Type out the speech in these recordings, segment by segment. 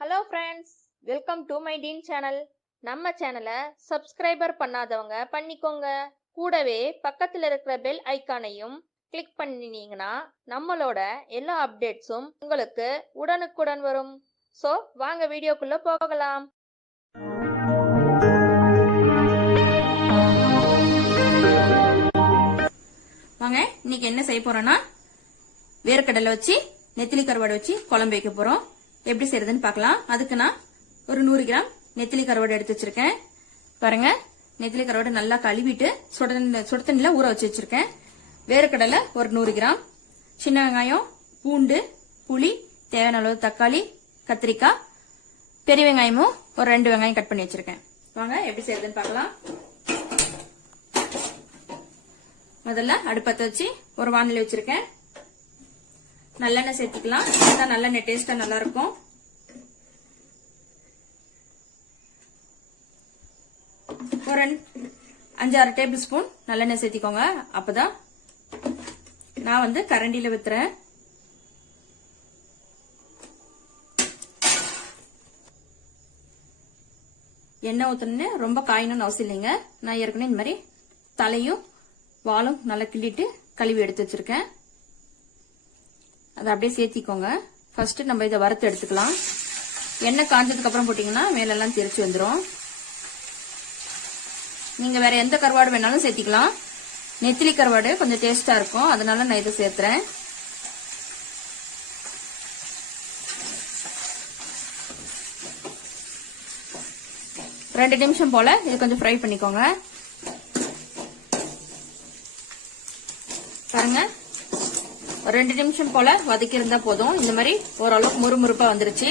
Hello friends welcome to my teen channel நம்ம சேனலை subscriber பண்ணாதவங்க பண்ணிக்கோங்க. கூடவே பக்கத்தில் இருக்கிற பெல் ஐக்கானையும் கிளிக் பண்ணினீங்கன்னா நம்மளோட எல்லா அப்டேட்ஸும் உங்களுக்கு உடனுக்குடன் வரும். ஸோ வாங்க வீடியோக்குள்ள போகலாம். வாங்க இன்னைக்கு என்ன செய்ய போறோம்னா வேர்க்கடலை வச்சு நெத்திலி கருவாடு வச்சு குழம்பு வைக்க போறோம். எப்படி செய்யறதுன்னு பார்க்கலாம். அதுக்கு நான் ஒரு நூறு கிராம் நெத்திலி கருவாடு எடுத்து வச்சிருக்கேன். பாருங்க நெத்திலி கருவாடு நல்லா கழுவிட்டு சுட சுட தண்ணில ஊற வச்சு வச்சிருக்கேன். வேர்க்கடலை ஒரு நூறு கிராம். சின்ன வெங்காயம் பூண்டு புளி தேவையான அளவு தக்காளி கத்திரிக்காய் பெரிய வெங்காயமும் ஒரு ரெண்டு வெங்காயம் கட் பண்ணி வச்சிருக்கேன். வாங்க எப்படி செய்யறதுன்னு பார்க்கலாம். முதல்ல அடுப்பத்தை வச்சு ஒரு வானிலை வச்சிருக்கேன். நல்லெண்ணெய் சேர்த்துக்கலாம். அதான் நல்லெண்ணெய் டேஸ்டா நல்லா இருக்கும் ஒரு ரெண்டு- அஞ்சாறு டேபிள் ஸ்பூன் நல்லெண்ணெய் சேர்த்திக்கோங்க. அப்பதான் நான் வந்து கரண்டியில வித்துறேன். எண்ணெய் ஊத்தணுன்னு ரொம்ப காயணும்னு அவசியம் இல்லைங்க. நான் ஏற்கனவே இந்த மாதிரி தலையும் வாலும் நல்லா கிள்ளிட்டு கழுவி எடுத்து வச்சிருக்கேன். அதை அப்படியே சேர்த்திக்கோங்க. ஃபர்ஸ்ட் நம்ம இதை வறுத்து எடுத்துக்கலாம். எண்ணெய் காஞ்சதுக்கு அப்புறம் போட்டீங்கன்னா மேலெல்லாம் தெரிச்சு வந்துடும் நீங்க வேற எந்த கருவாடு வேணாலும் சேர்த்திக்கலாம். நெத்திலி கருவாடு கொஞ்சம் டேஸ்டா இருக்கும். அதனால நான் இதை சேர்த்துறேன். ரெண்டு நிமிஷம் போல இது கொஞ்சம் ஃப்ரை பண்ணிக்கோங்க. பாருங்க. ஒரு ரெண்டு நிமிஷம் போல வதக்கியிருந்தா போதும். இந்த மாதிரி ஓரளவுக்கு முறுமுறுப்பா வந்துருச்சு.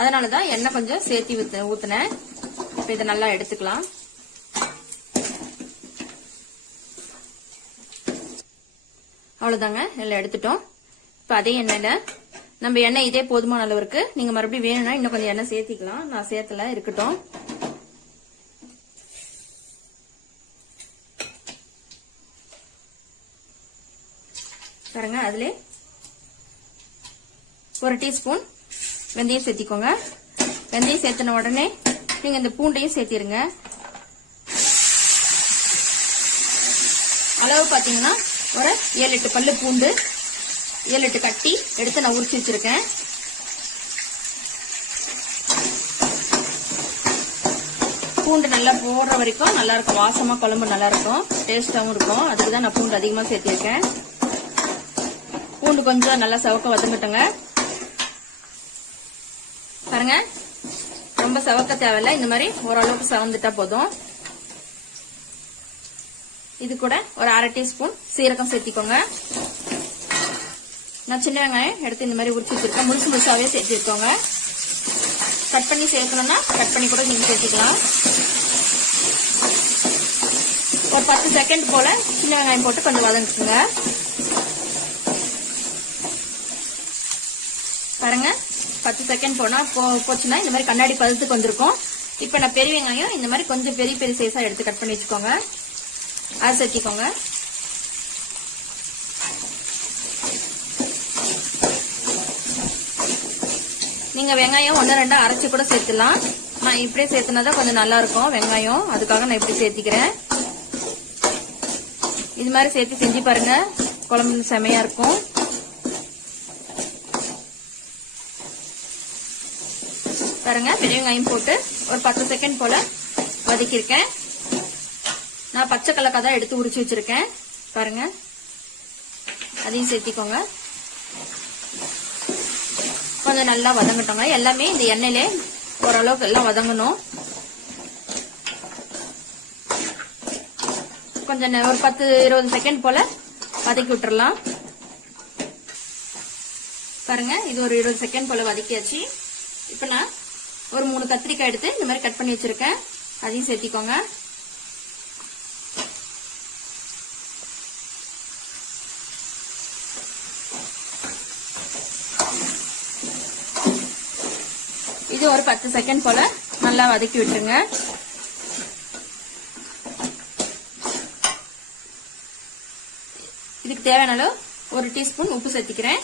அதனாலதான் எண்ணெய் கொஞ்சம் சேர்த்தி ஊத்துனேன். இப்ப இதை நல்லா எடுத்துக்கலாம். அவ்வளவுதாங்க எல்லாம் எடுத்துட்டோம். இப்ப அதே எண்ணெயில நம்ம எண்ணெய் இதே போதுமான அளவுக்கு நீங்க மறுபடியும் வேணும்னா இன்னும் கொஞ்சம் எண்ணெய் சேர்த்திக்கலாம். நான் சேர்த்தல இருக்கட்டும். பாருங்க அதுல ஒரு டீஸ்பூன் வெந்தயம் சேர்த்திக்கோங்க. வெந்தயம் சேர்த்தின உடனே நீங்க இந்த பூண்டையும் சேர்த்திருங்க. அளவு பாத்தீங்கன்னா ஒரு ஏழு எட்டு பல்லு பூண்டு ஏழு எட்டு கட்டி எடுத்து நான் உரிச்சு வச்சிருக்கேன். பூண்டு நல்லா போடுற வரைக்கும் நல்லா இருக்கும். வாசமா குழம்பு நல்லா இருக்கும். டேஸ்டாவும் இருக்கும். அதுக்கு தான் நான் பூண்டு அதிகமா சேர்த்திருக்கேன். பூண்டு கொஞ்சம் நல்லா சவக்க வதங்கட்டுங்க. பாருங்க. ரொம்ப சவக்க தேவையில்ல. இந்த மாதிரி ஓரளவுக்கு சவந்துட்டா போதும். இது கூட ஒரு அரை டீஸ்பூன் சீரகம் சேர்த்திக்கோங்க. நான் சின்ன வெங்காயம் எடுத்து இந்த மாதிரி உரிச்சு வச்சிருக்கேன். முழுசு முழுசாவே சேர்த்திருக்கோங்க கட் பண்ணி சேர்க்கணும்னா கட் பண்ணி கூட நீங்க சேர்த்துக்கலாம். ஒரு பத்து செகண்ட் போல சின்ன வெங்காயம் போட்டு கொஞ்சம் வதங்கிக்குங்க. பாருங்க. பத்து செகண்ட் போனா போ- போச்சுன்னா இந்த மாதிரி கண்ணாடி பதத்துக்கு வந்திருக்கும். இப்ப நான் பெரிய வெங்காயம் இந்த மாதிரி கொஞ்சம் பெரிய பெரிய சைஸா எடுத்து கட் பண்ணி வச்சுக்கோங்க. அதை சேர்த்திக்கோங்க நீங்க வெங்காயம் ஒன்னு ரெண்டா அரைச்சு கூட சேர்த்துலாம். நான் இப்படியே சேர்த்துனாதான் கொஞ்சம் நல்லா இருக்கும். வெங்காயம் அதுக்காக நான் இப்படி சேர்த்திக்கிறேன். இது மாதிரி சேர்த்து செஞ்சு பாருங்க. குழம்பு செமையா இருக்கும். பாருங்க பெரிய வெங்காயம் போட்டு ஒரு பத்து செகண்ட் போல வதக்கியிருக்கேன். நான் பச்சை கலக்காய் தான் எடுத்து உரிச்சு வச்சிருக்கேன். பாருங்க. அதையும் சேர்த்திக்கோங்க. கொஞ்சம் நல்லா வதங்கட்டோங்க. எல்லாமே இந்த எண்ணெயிலே ஓரளவுக்கு எல்லாம் வதங்கணும். கொஞ்சம் நே- ஒரு பத்து இருபது செகண்ட் போல வதக்கி விட்டுறலாம். பாருங்க இது ஒரு இருபது செகண்ட் போல வதக்கியாச்சு. இப்ப நான் ஒரு மூணு கத்திரிக்காய் எடுத்து இந்த மாதிரி கட் பண்ணி வச்சிருக்கேன். அதையும் சேர்த்திக்கோங்க. இது ஒரு பத்து செகண்ட் போல நல்லா வதக்கி விட்டுருங்க. இதுக்கு தேவையான அளவு ஒரு டீஸ்பூன் உப்பு சேர்த்திக்கிறேன்.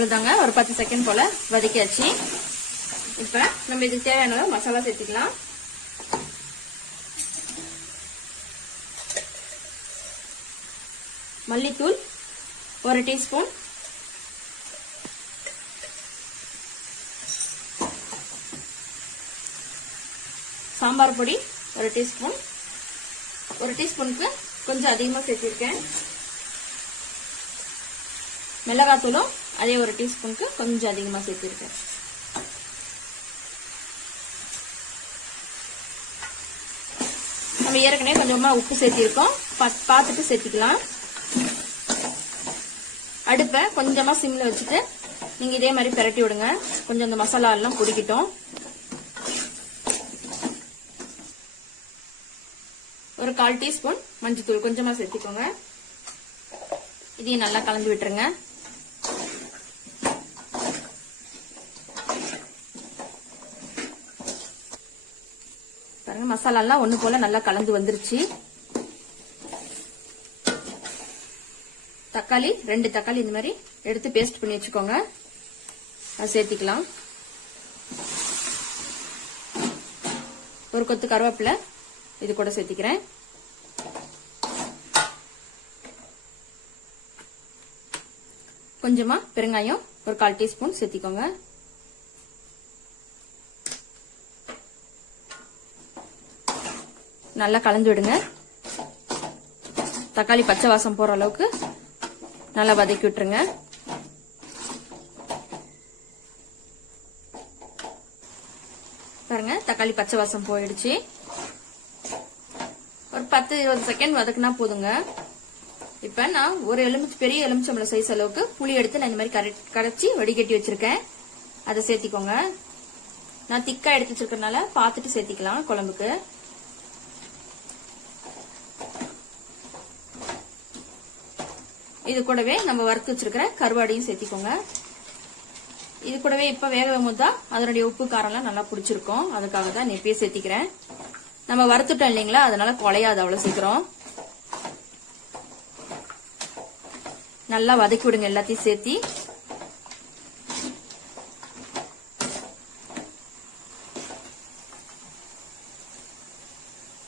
அவ்வளோதாங்க ஒரு பத்து செகண்ட் போல வதக்கியாச்சு. இப்ப நம்ம இதுக்கு தேவையான மசாலா சேர்த்துக்கலாம். மல்லித்தூள் ஒரு டீஸ்பூன். சாம்பார் பொடி ஒரு டீஸ்பூன். ஒரு டீஸ்பூனுக்கு கொஞ்சம் அதிகமாக சேர்த்திருக்கேன். மிளகாத்தூளும் அதே ஒரு டீஸ்பூனுக்கு கொஞ்சம் அதிகமாக சேர்த்துருக்கேன். நம்ம ஏற்கனவே கொஞ்சமாக உப்பு சேர்த்திருக்கோம். பார்த்துட்டு சேர்த்திக்கலாம். அடுப்பை கொஞ்சமாக சிம்மில் வச்சுட்டு நீங்கள் இதே மாதிரி பிரட்டி விடுங்க. கொஞ்சம் அந்த மசாலா எல்லாம் குடிக்கட்டும் ஒரு கால் டீஸ்பூன் மஞ்சத்தூள் கொஞ்சமாக சேர்த்துக்கோங்க. இதையும் நல்லா கலந்து விட்டுருங்க. பாருங்க மசாலா எல்லாம் ஒண்ணு போல நல்லா கலந்து வந்துருச்சு. தக்காளி ரெண்டு தக்காளி இந்த மாதிரி எடுத்து பேஸ்ட் பண்ணி வச்சுக்கோங்க. அது சேர்த்திக்கலாம். ஒரு கொத்து கருவேப்பிலை இது கூட சேர்த்திக்கிறேன். கொஞ்சமா பெருங்காயம் ஒரு கால் டீஸ்பூன் சேர்த்திக்கோங்க. நல்லா கலந்து விடுங்க தக்காளி பச்சை வாசம் போற அளவுக்கு நல்லா வதக்கி விட்டுருங்க. பாருங்க தக்காளி பச்சை வாசம் போயிடுச்சு. ஒரு பத்து இருபது செகண்ட் வதக்குனா போதுங்க. இப்ப நான் ஒரு எலுமிச்சு பெரிய எலுமிச்சம்பழம் சைஸ் அளவுக்கு புளி எடுத்து நான் இந்த மாதிரி கரை- கரைச்சி வடிகட்டி வச்சிருக்கேன். அதை சேர்த்திக்கோங்க. நான் திக்கா எடுத்து வச்சிருக்கறனால பார்த்துட்டு சேர்த்திக்கலாம் குழம்புக்கு. இது கூடவே நம்ம வறுத்து வச்சிருக்கிற கருவாடையும் சேர்த்திக்கோங்க. இது கூடவே இப்ப வேக வைக்கும் தான் அதனுடைய உப்பு காரம்லாம் நல்லா பிடிச்சிருக்கும். அதுக்காக தான் நெப்பியே சேர்த்திக்கிறேன். நம்ம வறுத்துட்டோம் இல்லைங்களா? அதனால குலையாது அவ்வளவு சீக்கிரம். நல்லா வதக்கி விடுங்க எல்லாத்தையும் சேர்த்தி.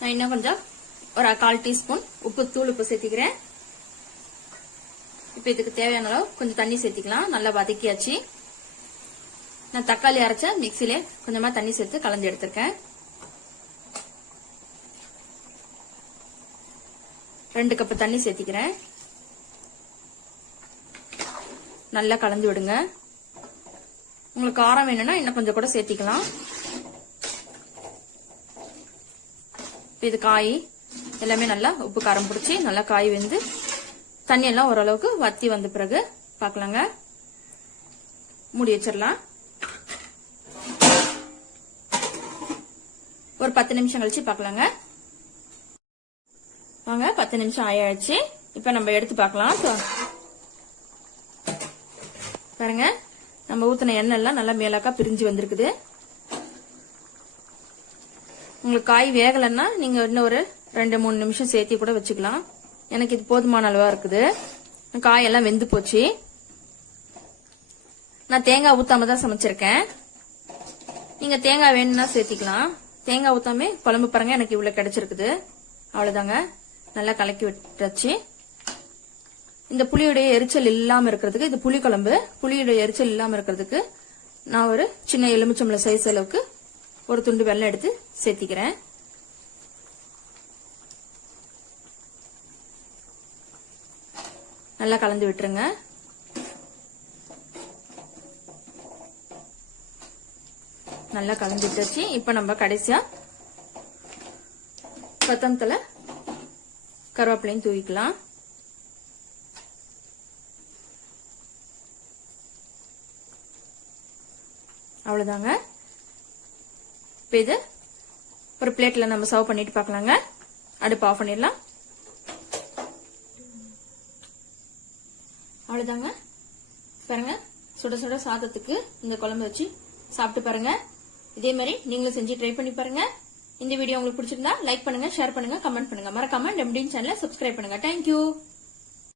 நான் இன்னும் கொஞ்சம் ஒரு கால் டீஸ்பூன் உப்பு தூள் உப்பு சேர்த்திக்கிறேன். இப்போ இதுக்கு தேவையான அளவு கொஞ்சம் தண்ணி சேர்த்திக்கலாம். நல்லா வதக்கியாச்சு. நான் தக்காளி அரைச்ச மிக்சிலே கொஞ்சமா தண்ணி சேர்த்து கலந்து எடுத்திருக்கேன். ரெண்டு கப் தண்ணி சேர்த்திக்கிறேன். நல்லா கலந்து விடுங்க. உங்களுக்கு காரம் வேணும்னா இன்னும் கொஞ்சம் கூட சேர்த்திக்கலாம். இது காய். எல்லாமே நல்லா உப்பு காரம் பிடிச்சி நல்லா காய் வெந்து தண்ணி எல்லாம் ஓரளவுக்கு வத்தி வந்த பிறகு பார்க்கலாங்க மூடி வச்சிடலாம். ஒரு பத்து நிமிஷம் கழிச்சு பார்க்கலாங்க வாங்க பத்து நிமிஷம் ஆயாச்சு. இப்ப நம்ம எடுத்து பார்க்கலாம் பாருங்க நம்ம ஊத்தின எண்ணெய் எல்லாம் நல்லா மேலாக்கா பிரிஞ்சு வந்திருக்குது. உங்களுக்கு காய் வேகலைன்னா நீங்க இன்னும் ஒரு ரெண்டு மூணு நிமிஷம் சேர்த்தி கூட வச்சுக்கலாம். எனக்கு இது போதுமான அளவா இருக்குது. காயெல்லாம் வெந்து போச்சு. நான் தேங்காய் ஊத்தாம தான் சமைச்சிருக்கேன். நீங்க தேங்காய் வேணும்னா சேர்த்திக்கலாம். தேங்காய் ஊத்தாமே குழம்பு பாருங்க எனக்கு இவ்வளவு கிடைச்சிருக்குது. அவ்வளவுதாங்க. நல்லா கலக்கி விட்டாச்சு. இந்த புளியுடைய எரிச்சல் இல்லாம இருக்கிறதுக்கு இது புளி குழம்பு. புளியுடைய எரிச்சல் இல்லாம இருக்கிறதுக்கு நான் ஒரு சின்ன எலுமிச்சம்பழம் சைஸ் அளவுக்கு ஒரு துண்டு வெள்ளம் எடுத்து சேர்த்திக்கிறேன். நல்லா கலந்து விட்டுருங்க. நல்லா கலந்து விட்டுச்சு. இப்ப நம்ம கடைசியா கொத்தமத்தல கருவேப்பிலையும் தூவிக்கலாம். அவ்வளவுதாங்க. இப்ப இது ஒரு பிளேட்ல நம்ம சர்வ் பண்ணிட்டு பார்க்கலாங்க. அடுப்பு ஆஃப் பண்ணிடலாம். அவ்வளவுதாங்க. பாருங்க சுட சுட சாதத்துக்கு இந்த குழம்பு வச்சு சாப்பிட்டு பாருங்க. இதே மாதிரி நீங்களும் செஞ்சு ட்ரை பண்ணி பாருங்க. இந்த வீடியோ உங்களுக்கு பிடிச்சிருந்தா லைக் பண்ணுங்க ஷேர் பண்ணுங்க கமெண்ட் பண்ணுங்க. மறக்காம டெம்டின் சேனலை சப்ஸ்கிரைப் பண்ணுங்க. தேங்க்யூ